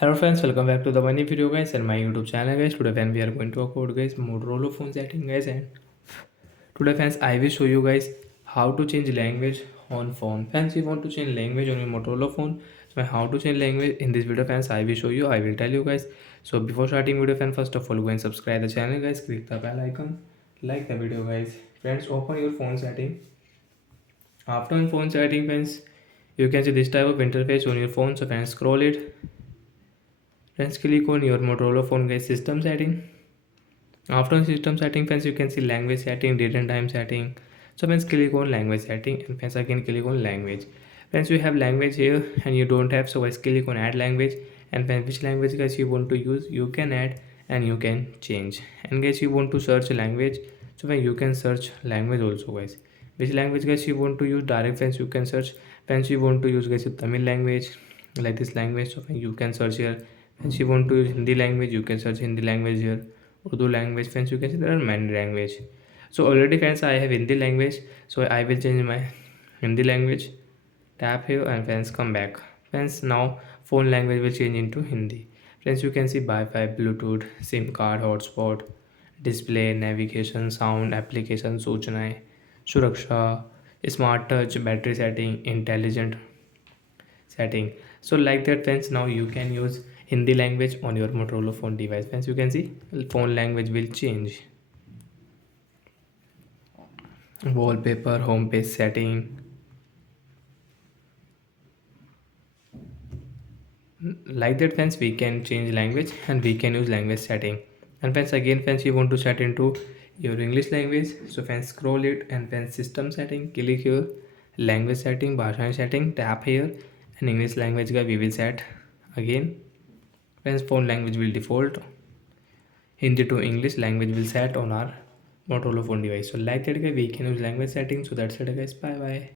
Hello friends, welcome back to the one new video guys and my YouTube channel guys. Today when we are going to talk about guys Motorola phone setting guys, and today fans I will show you guys how to change language on phone. Fans, you want to change language on your Motorola phone, so how to change language in this video fans I will show you, I will tell you guys. So before starting video fan, first of all go and subscribe the channel guys, click the bell icon, like the video guys. Friends, open your phone setting. After in phone setting fans, you can see this type of interface on your phone. So fans, scroll it. Friends, click on your Motorola phone guys system setting. After system setting friends, you can see language setting, date and time setting. So friends, click on language setting, and friends again click on language. Friends, you have language here and you don't have, so guys click on add language, and friends which language guys you want to use you can add and you can change. And guys you want to search language, so when you can search language also guys. Which language guys you want to use direct friends you can search. Friends, you want to use guys Tamil language, like this language, so you can search here. Friends, you want to use Hindi language, you can search Hindi language here. Urdu language friends, you can see there are many language. So already friends I have Hindi language, so I will change my Hindi language. Tap here and friends come back. Friends, now phone language will change into Hindi. Friends, you can see Wi-Fi, Bluetooth, SIM card, hotspot, display, navigation, sound, application, सूचनाएं, सुरक्षा, smart touch, battery setting, intelligent setting. So like that friends, now you can use Hindi language on your Motorola phone device. Friends, you can see phone language will change. Wallpaper, home page setting. Like that friends, we can change language and we can use language setting. And friends, again friends, you want to set into your English language, so friends scroll it, and friends system setting, click here, language setting, bhasha setting, tap here, and English language we will set. Again friends, phone language will default Hindi to English language will set on our Motorola phone device. So like that guys, we can use language settings. So that's it guys, bye bye.